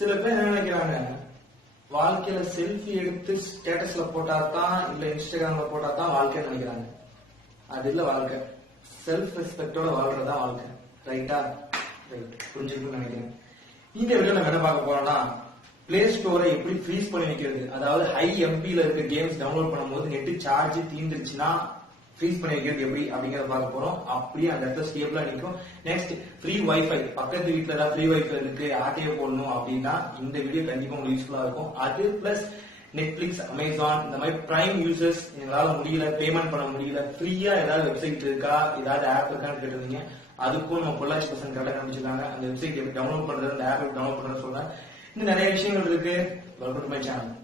சில பேர் என்ன நினைக்கிறாங்க, வாழ்க்கையில செல்ஃபி எடுத்து ஸ்டேட்டஸ்ல போட்டாதான் இல்ல இன்ஸ்டாகிராம்ல போட்டாதான் வாழ்க்கைன்னு நினைக்கிறாங்க. அது இல்ல வாழ்க்கை. செல்ஃப் ரெஸ்பெக்டோட வாழ்றதா வாழ்க்கை. ரைட்டா? ரைட். புரிஞ்சுக்கணும்னு நினைக்கிறேன். இந்த வீடியோ நம்ம என்ன பார்க்க போறோம்னா, பிளே ஸ்டோரை எப்படி ஃப்ரீஸ் பண்ணி வைக்கிறது. அதாவது ஹை எம்பில இருக்க கேம்ஸ் டவுன்லோட் பண்ணும்போது நெட் சார்ஜ் தீந்துருச்சுன்னா ஃப்ரீஸ் பண்ணி வைக்கிறது எப்படி அப்படிங்கறத பார்க்க போறோம். அப்படியே அந்த இடத்துல ஸ்டேபிளா நிற்கும். Next, free wifi. பக்கத்து வீட்டுல ஏதாவது ஃப்ரீ வைஃபை இருக்கு, ஆட்டையை போடணும் அப்படின்னா இந்த வீடியோ கண்டிப்பா உங்களுக்கு யூஸ்ஃபுல்லா இருக்கும். அது பிளஸ் நெட்ஃபிளிக்ஸ், அமேசான் இந்த மாதிரி பிரைம் யூசர்ஸ் எங்களால முடியல, பேமெண்ட் பண்ண முடியல, ஃப்ரீயா ஏதாவது வெப்சைட் இருக்கா, ஏதாவது ஆப் இருக்கான்னு கேட்டிருந்தீங்க. அதுக்கும் நம்ம பொள்ளாச்சி பசங்க கரெக்டா கண்டுபிடிச்சிருக்காங்க. அந்த வெப்சைட் எப்படி டவுன்லோட் பண்றது, அந்த ஆப் டவுன்லோட் பண்றதுன்னு சொல்றேன். இன்னும் நிறைய விஷயங்கள் இருக்கு. Welcome to my channel.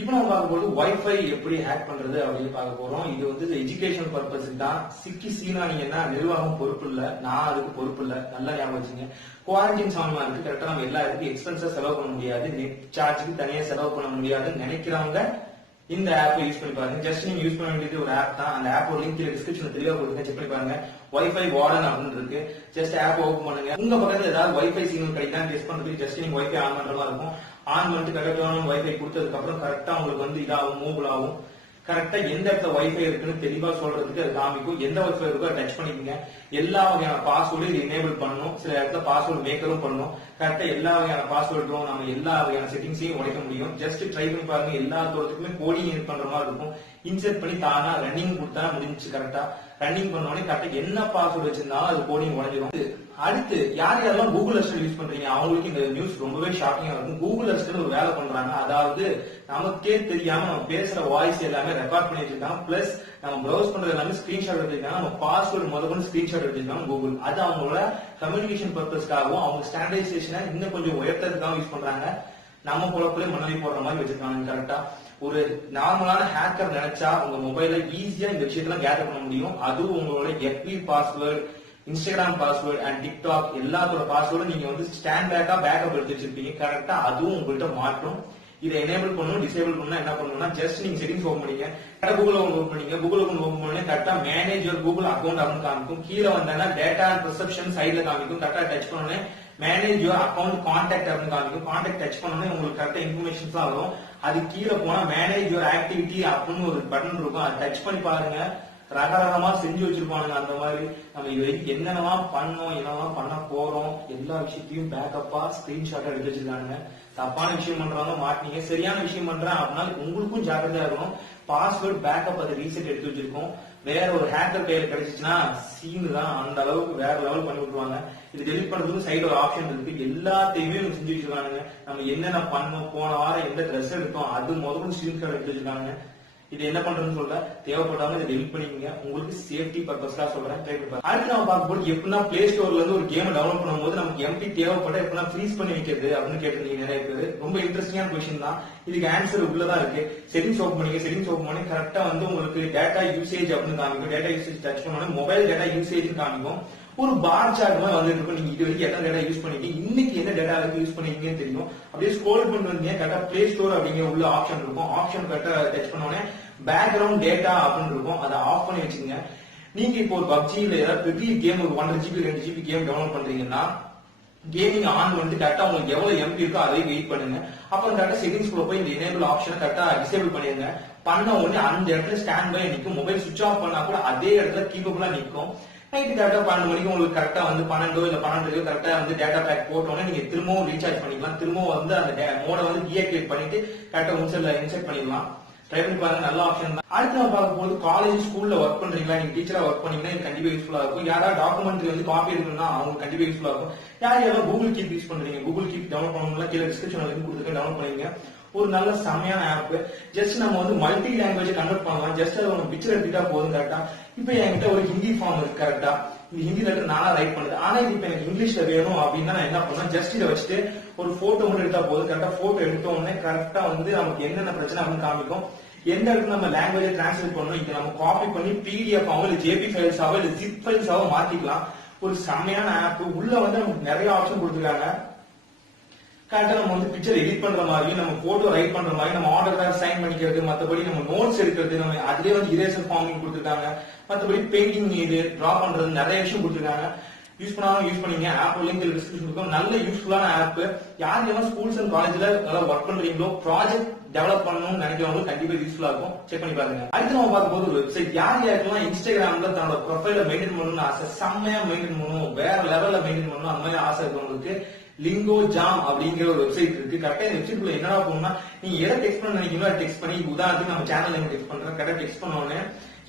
இப்ப நம்ம பார்க்க போறது வைஃபை எப்படி ஹேக் பண்றது அப்படின்னு பார்க்க போறோம். இது வந்து எஜுகேஷன் பர்பஸ்க்கு தான். சிக்கி சீனானீங்கன்னா நிர்வாகம் பொறுப்பு இல்ல, நான் அதுக்கு பொறுப்பு இல்ல. நல்லா ஞாபகம் வச்சுங்க. குவாரண்டைன் சாமான் இருக்கு, கரெக்டா நம்ம எல்லா இதுக்கும் எக்ஸ்பென்ஸா செலவு பண்ண முடியாது, நெட் சார்ஜுக்கு தனியா செலவு பண்ண முடியாதுன்னு நினைக்கிறவங்க இந்த ஆப் யூஸ் பண்ணி பாருங்க. ஜஸ்ட் நீங்க யூஸ் பண்ண வேண்டியது ஒரு ஆப் தான். அந்த ஆப் ஒரு லிங்க் டிஸ்கிரிப்ஷன்ல தெளிவா கொடுங்க, செக் பண்ணி பாருங்க. வைஃபை வார்டன் அப்படின்னு இருக்கு. ஜஸ்ட் ஆப் ஓபன் பண்ணுங்க. உங்க பக்கத்துல ஏதாவது வைஃபை சிக்னல் கிடைக்குதா டெஸ்ட் பண்றதுக்கு ஜஸ்ட் நீங்க வைஃபை ஆன் பண்ற மாதிரி இருக்கும். ஆன் பண்ணிட்டு கரெக்டான வைஃபை கொடுத்ததுக்கு அப்புறம் கரெக்டா உங்களுக்கு வந்து இதாகும், மூவ் ஆகும். கரெக்டா எந்த இடத்துல வைஃபை இருக்குன்னு தெளிவா சொல்றதுக்கு அது காமிக்கும். எந்த வைஃபை இருக்கோ அதை டச் பண்ணிக்கோங்க. எல்லா வகையான பாஸ்வேர்டும் இது எனேபிள் பண்ணணும். சில இடத்துல பாஸ்வேர்டு மேக்கரும் பண்ணணும். கரெக்டா எல்லா வகையான பாஸ்வேர்டும் நம்ம எல்லா வகையான செட்டிங்ஸையும் உடைக்க முடியும். ஜஸ்ட் ட்ரை பண்ணி பாருங்க. எல்லா தூரத்துக்குமே கோடிங் இது பண்ற மாதிரி இருக்கும். இன்செர்ட் பண்ணி தானா ரன்னிங் கொடுத்தா முடிஞ்சு. கரெக்டா ரன்னிங் பண்ணோடனே கரெக்டா என்ன பாஸ்வேர்டு வச்சிருந்தாலும் அது கோடிங் உடஞ்சிடும். அடுத்து யார் யாரெல்லாம் கூகுள் அசிஸ்டன்ட் யூஸ் பண்றீங்க அவங்களுக்கு இந்த நியூஸ் ரொம்பவே ஷாக்கிங்கா இருக்கும். கூகுள் அசிஸ்டன்ட் ஒரு வேலை பண்றாங்க. அதாவது நமக்கே தெரியாம நம்ம பேசுற வாய்ஸ் எல்லாமே ரெக்கார்ட் பண்ணி வச்சிருக்காங்க. பிளஸ் நம்ம ப்ரௌஸ் பண்றது எல்லாமே ஸ்கிரீன்ஷாட் எடுத்திருக்காங்க. நம்ம பாஸ்வேர்டு முதல்ல ஸ்கிரீன்ஷாட் எடுத்திருக்காங்க கூகுள். அது அவங்களோட கம்யூனிகேஷன் பர்பஸ்க்காகவும் அவங்க ஸ்டாண்டர்டைசேஷனை இன்னும் கொஞ்சம் உயர்த்ததுக்காக யூஸ் பண்றாங்க. நம்ம குழப்பிலே மணலி போடுற மாதிரி வச்சிருக்காங்க. கரெக்டா ஒரு நார்மலான ஹேக்கர் நினைச்சா உங்க மொபைல்ல ஈஸியா இந்த விஷயத்தெல்லாம் கேதர் பண்ண முடியும். அதுவும் உங்களோட எஃபி password, Instagram password and TikTok எல்லாத்தோட பாஸ்வேர்டும் நீங்க வந்து ஸ்டாண்ட் பேக்கப் எடுத்து வச்சிருப்பீங்க. கரெக்டா அதுவும் உங்கள்கிட்ட மாற்றும். இதை எனேபிள் பண்ணணும், டிசேபிள் பண்ணணும். என்ன பண்ணணும்னா ஜஸ்ட் நீங்க செட்டிங்ஸ் ஓபன் பண்ணீங்க. கரெக்டா கூகுள் ஓபன் பண்ணீங்க. கூகுள் ஓபன் பண்ணி கரெக்டா மேனேஜ் யுவர் கூகுள் அக்கௌண்ட் அப்படின்னு காமிக்கும். கீழே வந்தா டேட்டா அண்ட் ரிசப்ஷன் சைட்ல காமிக்கும். கரெக்டா டச் பண்ணோன்னே மேனேஜ் யுவர் அக்கௌண்ட் கான்டாக்ட் அப்படின்னு காமிக்கும். கான்டாக்ட் டச் பண்ணோன்னே உங்களுக்கு கரெக்டா இன்ஃபர்மேஷன்ஸ் தான் வரும். அது கீழே போனா மேனேஜ் யுவர் ஆக்டிவிட்டி அப்படின்னு ஒரு பட்டன் இருக்கும். அதை டச் பண்ணி பாருங்க. ரகரகமா செஞ்சு வச்சிருப்பானுங்க. அந்த மாதிரி நம்ம இது வரைக்கும் என்னென்னலாம் பண்ணோம், என்னெல்லாம் பண்ண போறோம், எல்லா விஷயத்தையும் பேக்கப்பா ஸ்கிரீன்ஷாட்டா எடுத்து வச்சிருக்காங்க. தப்பான விஷயம் பண்றவங்க மாட்டீங்க, சரியான விஷயம் பண்றேன் அப்படின்னா உங்களுக்கும் ஜாக்கிரதையா இருக்கணும். பாஸ்வேர்டு பேக்கப் அது ரீசெட் எடுத்து வச்சிருக்கோம். வேற ஒரு ஹேக்கர் கையில கிடைச்சிச்சுன்னா சீனு தான். அந்த அளவுக்கு வேற லெவல் பண்ணி விட்டுருவாங்க. இது டெலிட் பண்றதுக்கு சைடு ஒரு ஆப்ஷன் இருக்கு. எல்லாத்தையுமே செஞ்சு வச்சிருக்காங்க. நம்ம என்னென்ன பண்ணோம், போன வாரம் எந்த ட்ரெஸ் எடுத்தோம் அது முதல்ல ஸ்கிரீன்ஷாட் எடுத்து வச்சிருக்காங்க. இது என்ன பண்றதுன்னு சொல்ல தேவைப்படாம இதை டெலிட் பண்ணிக்கங்க. உங்களுக்கு சேஃப்டி பர்பஸ்க்காக சொல்றேன். அடுத்து நம்ம பார்க்கும்போது எப்படின்னா பிளே ஸ்டோர்ல இருந்து ஒரு கேம் டவுன்லோட் பண்ணும்போது நமக்கு எம்பி தேவைப்பட எப்படின்னா ஃப்ரீஸ் பண்ணி வைக்கிறது அப்படின்னு கேட்டிருந்தீங்க நிறைய பேர். ரொம்ப இன்ட்ரெஸ்டிங்கான கொஸ்டின் தான். இதுக்கு ஆன்சர் உள்ளதான் இருக்கு. செட்டிங்ஸ் ஓபன் பண்ணீங்க. செட்டிங்ஸ் ஓபன் பண்ணி கரெக்டா வந்து உங்களுக்கு டேட்டா யூசேஜ் அப்படின்னு காமிக்கும். டேட்டா யூசேஜ் டச் பண்ணோட மொபைல் டேட்டா யூசேஜ் காமிக்கும். ஒரு பார் சார்ட் மாதிரி வந்துட்டு இருக்கும். நீங்க இது வரைக்கும் எத்தனை டேட்டா யூஸ் பண்ணீங்க, இன்னைக்கு என்ன டேட்டா யூஸ் பண்ணீங்கன்னு தெரியும். அப்படியே ஸ்க்ரோல் பண்ணி வந்தீங்க. கரெக்டா பிளே ஸ்டோர் அப்படிங்கிற உள்ள ஆப்ஷன் இருக்கும். ஆப்ஷன் கரெக்டா டச் பண்ணோடனே பேக்ரவுண்ட் டேட்டா அப்படின்னு இருக்கும். அதை ஆஃப் பண்ணி வச்சுங்க. நீங்க இப்போ ஒரு பப்ஜில ஏதாவது பெரிய கேம் ஒரு 1.5 GB 2 GB கேம் டவுன்லோட் பண்றீங்கன்னா கேமிங் ஆன் வந்து கரெக்டா உங்களுக்கு எவ்வளவு எம்பி இருக்கோ அதை வெயிட் பண்ணுங்க. அப்புறம் கரெக்டா செட்டிங்ஸ் குள்ள போய் இந்த எனேபிள் ஆப்ஷனை கரெக்டா டிசேபிள் பண்ணிருங்க. பண்ண உடனே அந்த இடத்துல ஸ்டாண்ட் பை நிற்கும். மொபைல் சுவிச் ஆஃப் பண்ணா கூட அதே இடத்துல கீப்பபிளா நிற்கும். நைட்டு கரெக்டா 12 மணிக்கு உங்களுக்கு கரெக்டா வந்து 12 இல்ல 12 கரெக்டா வந்து டேட்டா பேக் போட்டோன்னே நீங்க திரும்பவும் ரீசார்ஜ் பண்ணிக்கலாம். திரும்பவும் வந்து அந்த மோட வந்து டீஆக்டிவேட் பண்ணிட்டு கரெக்டா உங்க இன்செர்ட் பண்ணிடலாம். ட்ரை பண்ணி பாருங்க. நல்ல ஆப்ஷன் தான். அடுத்து நம்ம பார்க்க போது காலேஜ் ஸ்கூல்ல ஒர்க் பண்றீங்களா, நீங்க டீச்சரா ஒர்க் பண்ணீங்கன்னா இது கண்டிப்பா யூஸ்ஃபுல்லா இருக்கும். யாராவது டாக்குமெண்ட்ரி வந்து காப்பி எடுக்கணும்னா அவங்க கண்டிப்பா யூஸ்ஃபுல்லா இருக்கும். யாரும் கூகுள் கீப் யூஸ் பண்றீங்க, கூகுள் கீப் டவுன்லோட் பண்ணணும்னா கீழே டிஸ்கிரிப்ஷன்ல லிங்க் கொடுத்துருக்க டவுன்லோட் பண்ணீங்க. ஒரு நல்ல செமையான ஆப். ஜஸ்ட் நம்ம வந்து மல்டி லாங்குவேஜ் கன்வெர்ட் பண்ணலாம். ஜஸ்ட் அதை நம்ம பிக்சர் எடுத்துட்டா போதும். கரெக்டா இப்ப என்கிட்ட ஒரு ஹிந்தி ஃபார்ம் இருக்கு. கரெக்டா இந்த ஹிந்தி லெட்டர் நானா ரைட் பண்ணுது. ஆனா இது இப்ப எனக்கு இங்கிலீஷ்ல வேணும் அப்படின்னா நான் என்ன பண்ணேன், ஜஸ்ட் இதை வச்சுட்டு ஒரு போட்டோ மட்டும் எடுத்தா போதும். கரெக்டா போட்டோ எடுத்த உடனே கரெக்டா வந்து நமக்கு என்னென்ன பிரச்சனை அப்படின்னு காமிக்கும். எந்த இடத்துல நம்ம லாங்குவேஜ் டிரான்ஸ்லேட் பண்ணணும், இதை நம்ம காப்பி பண்ணி பிடிஎஃப் ஆகும் இல்ல ஜேபி ஃபைல்ஸ் ஆகும் இல்ல ஜிப் ஃபைல்ஸ் ஆகும் மாத்திக்கலாம். ஒரு செம்மையான ஆப். உள்ள வந்து நமக்கு நிறைய ஆப்ஷன் கொடுத்துருக்காங்க. கரெக்டா நம்ம வந்து பிக்சர் எடிட் பண்ற மாதிரி, நம்ம போட்டோ ரைட் பண்ற மாதிரி, நம்ம ஆர்டர் சைன் பண்ணிக்கிறது, மத்தபடி நம்ம நோட்ஸ் எடுக்கிறது, நம்ம அதுலயே வந்து இரேசர் ஃபார்மிங் கொடுத்துருக்காங்க, மத்தபடி பெயிண்டிங் இது டிரா பண்றது நிறைய விஷயம் கொடுத்துருக்காங்க. யூஸ் பண்ணாலும் யூஸ் பண்ணீங்க. ஆப் லிங்க் டிஸ்கிரிப்ஷன் இருக்கும். நல்ல யூஸ்ஃபுல்லான ஆப். யார் யாரும் ஸ்கூல்ஸ் அண்ட் காலேஜ்ல நல்லா ஒர்க் பண்றீங்களோ, ப்ராஜெக்ட் டெவலப் பண்ணணும்னு நினைக்கிறவங்க கண்டிப்பா யூஸ்ஃபுல்லா இருக்கும். செக் பண்ணி பாருங்க. அடுத்து நம்ம பார்க்க போது ஒரு வெப்சைட். யார் யாருக்கெல்லாம் இன்ஸ்டாகிராம்ல தன்னோட ப்ரொஃபைல மெயின்டைன் பண்ணணும்னு ஆசை, செம்மையா மெயின்டைன் பண்ணணும், வேற லெவல்ல மெயின்டைன் பண்ணணும், அந்த மாதிரி ஆசை இருக்கவங்களுக்கு லிங்கோ ஜாம் அப்படிங்கிற ஒரு வெப்சைட் இருக்கு. கரெக்டா இந்த வெப்சைட்ல என்னடா போகணும்னா, நீங்க எதை டெக்ஸ்ட் பண்ண நினைக்கிறீங்களோ டெக்ஸ்ட் பண்ணி, உதாரணத்துக்கு நம்ம சேனல் நேம் டெக்ஸ்ட் பண்றோம். கரெக்டா டெக்ஸ்ட் பண்ணோன்னே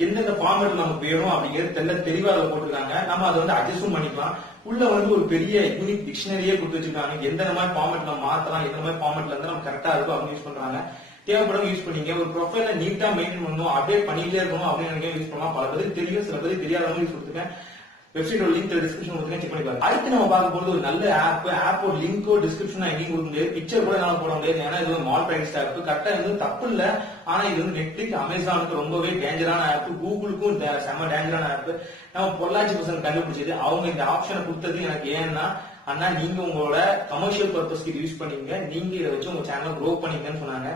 எந்தெந்த ஃபார்மேட் நமக்கு வேணும் அப்படிங்கிறது தெளிவா அதை போட்டிருக்காங்க. நம்ம அதை வந்து அட்ஜஸ்டும் பண்ணிக்கலாம். உள்ள வந்து ஒரு பெரிய யூனிக் டிக்ஷனரியே கொடுத்து வச்சிருக்காங்க. எந்த மாதிரி ஃபார்மேட்ல மாத்தலாம், எந்த மாதிரி ஃபார்மேட்ல இருந்து நம்ம கரெக்டா இருக்கும் அப்படின்னு யூஸ் பண்றாங்க. தேவைப்படும் யூஸ் பண்ணீங்க. ஒரு ப்ரொஃபைல நீட்டா மெயின்டைன் பண்ணணும், அப்டேட் பண்ணிட்டே இருக்கணும் அப்படின்னு நினைக்க யூஸ் பண்ணலாம். பல பேருக்கு தெரியும், சில பேருக்கு தெரியாதவங்க யூஸ் கொடுத்துருக்கேன். வெப்சைட்டோட லிங்க் டிஸ்கிரிப்ஷன் கொடுத்துருக்கேன், செக் பண்ணி பாருங்க. அடுத்து நம்ம பார்க்க போறது ஒரு நல்ல ஆப். ஆப்போட லிங்கோ டிஸ்கிரிப்ஷன் எங்கேயும் கொடுக்க முடியாது, பிக்சர் கூட என்னால போட முடியாது. ஏன்னா இது ஒரு மால் பிரைஸ் ஆப். கரெக்டா வந்து தப்பு இல்ல, ஆனா இது வந்து நெட்ஃபிளிக்ஸ், அமேசானுக்கு ரொம்பவே டேஞ்சரான ஆப், கூகுளுக்கும் செம்ம டேஞ்சரான ஆப். நம்ம பொள்ளாச்சி பசங்க கண்டுபிடிச்சது, அவங்க இந்த ஆப்ஷனை கொடுத்தது எனக்கு ஏன்னா, அண்ணா நீங்க உங்களோட கமர்ஷியல் பர்பஸ்க்கு யூஸ் பண்ணீங்க, நீங்க இதை வச்சு உங்க சேனலை க்ரோ பண்ணீங்கன்னு சொன்னாங்க.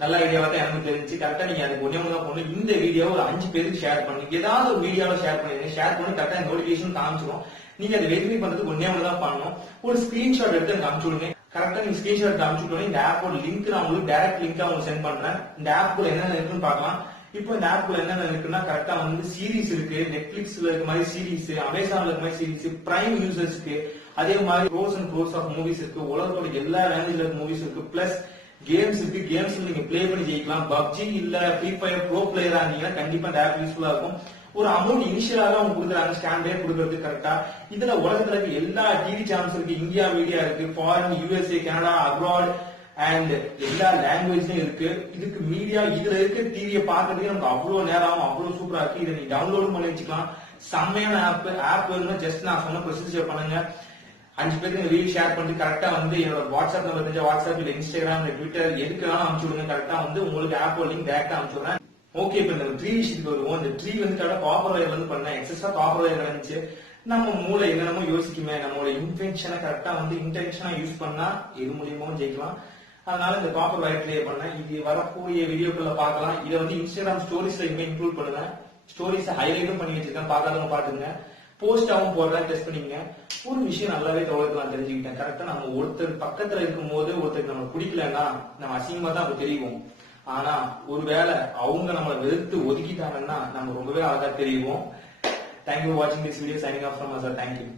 நல்ல ஐடியாவா தான் எனக்கு தெரிஞ்சு. கரெக்டா நீங்க அதுக்கு ஒண்ணே ஒண்ணு தான் பண்ணணும். இந்த வீடியோ ஒரு 5 பேருக்கு ஷேர் பண்ணி, ஏதாவது ஒரு வீடியோல ஷேர் பண்ணிடுங்க. ஷேர் பண்ணி கரெக்டா நோட்டிபிகேஷன் காமிச்சிடும். நீங்க அதை வெரிஃபை பண்றதுக்கு ஒண்ணே ஒண்ணு தான் பண்ணணும். ஒரு ஸ்கிரீன்ஷாட் எடுத்து எனக்கு அனுப்பிச்சு விடுங்க. கரெக்டா நீங்க ஸ்கிரீன்ஷாட் அனுப்பிச்சு விட்டோம். இந்த ஆப்போட லிங்க் நான் உங்களுக்கு டைரக்ட் லிங்கா உங்களுக்கு சென்ட் பண்றேன். இந்த ஆப்ல என்னென்ன இருக்குன்னு பார்க்கலாம். இப்போ இந்த ஆப்ல என்னென்ன இருக்குன்னா, கரெக்டா வந்து சீரிஸ் இருக்கு, நெட்ஃபிளிக்ஸ்ல இருக்க மாதிரி சீரிஸ், அமேசான்ல இருக்க மாதிரி சீரிஸ், பிரைம் யூசர்ஸ்க்கு அதே மாதிரி crores and crores of movies இருக்கு, உலகத்தோட எல்லா லாங்குவேஜ்ல இருக்க மூவிஸ் இருக்கு, பிளஸ் கேம்ஸ் இருக்கு. கேம்ஸ் நீங்க பிளே பண்ணி ஜெயிக்கலாம். பப்ஜி இல்ல ஃப்ரீ ஃபயர் ப்ரோ பிளேயரா இருந்தீங்கன்னா கண்டிப்பா இந்த ஆப் யூஸ்ஃபுல்லா இருக்கும். ஒரு அமௌண்ட் இனிஷியலாக அவங்க கொடுக்குறாங்க, ஸ்டாண்டர்ட் கொடுக்கறது கரெக்டா. இதுல உலகத்துல இருக்க எல்லா டிவி சேனல்ஸ் இருக்கு, இந்தியா மீடியா இருக்கு, foreign, USA, Canada, abroad and எல்லா லாங்குவேஜ்லயும் இருக்கு. இதுக்கு மீடியா, இதுல இருக்க டிவியை பாக்குறதுக்கு நமக்கு அவ்வளவு நேரம் ஆகும், அவ்வளவு சூப்பரா இருக்கு. இதை நீ டவுன்லோடும் பண்ணி வச்சுக்கலாம். செம்மையான ஆப். ஆப் வேணும்னா ஜஸ்ட் நான் சொன்ன ப்ரொசீஜர் பண்ணுங்க. 5 பேருக்கு வீடியோ ஷேர் பண்ணி கரெக்டா வந்து என்னோட வாட்ஸ்அப் நம்பர் தெரிஞ்ச வாட்ஸ்அப் இல்ல இன்ஸ்டாகிராம் இல்ல ட்விட்டர் எதுக்குனாலும் அனுப்பிச்சு விடுங்க. கரெக்டா வந்து உங்களுக்கு ஆப் லிங்க் டைரக்டா அனுப்பிச்சுடுறேன். ஓகே, இப்ப இந்த ட்ரீ விஷயத்துக்கு வருவோம். இந்த ட்ரீ வந்து கரெக்டா காப்பர் வயர் வந்து பண்ணேன். எக்ஸஸா காப்பர் வயர் கிடைச்சு நம்ம மூளை என்னென்னமோ யோசிக்குமே. நம்மளோட இன்வென்ஷனை கரெக்டா வந்து இன்டென்ஷனா யூஸ் பண்ணா எது மூலியமாவும் ஜெயிக்கலாம். அதனால இந்த காப்பர் வயர் கிளியர் பண்ணேன். இது வரக்கூடிய வீடியோக்குள்ள பார்க்கலாம். இதை வந்து இன்ஸ்டாகிராம் ஸ்டோரிஸ்ல இன்க்ளூட் பண்ணுவேன். ஸ்டோரிஸ் ஹைலைட்டும் பண்ணி வச்சிருக்கேன், பார்க்காதவங்க பாத்துங்க. போஸ்டாவும் போடுறேன், டெஸ்ட் பண்ணிங்க. ஒரு விஷயம் நல்லாவே தோழர்கள் தெரிஞ்சுக்கிட்டேன். கரெக்டா நம்ம ஒருத்தர் பக்கத்துல இருக்கும் போது ஒருத்தருக்கு நம்ம பிடிக்கலன்னா நம்ம அசிங்கமா தான் அப்ப தெரியும். ஆனா ஒருவேளை அவங்க நம்மளை வெறுத்து ஒதுக்கிட்டாங்கன்னா நம்ம ரொம்பவே அழகா தெரியும். தேங்க்யூ ஃபார் வாட்சிங் this video. Signing off from us. Thank you.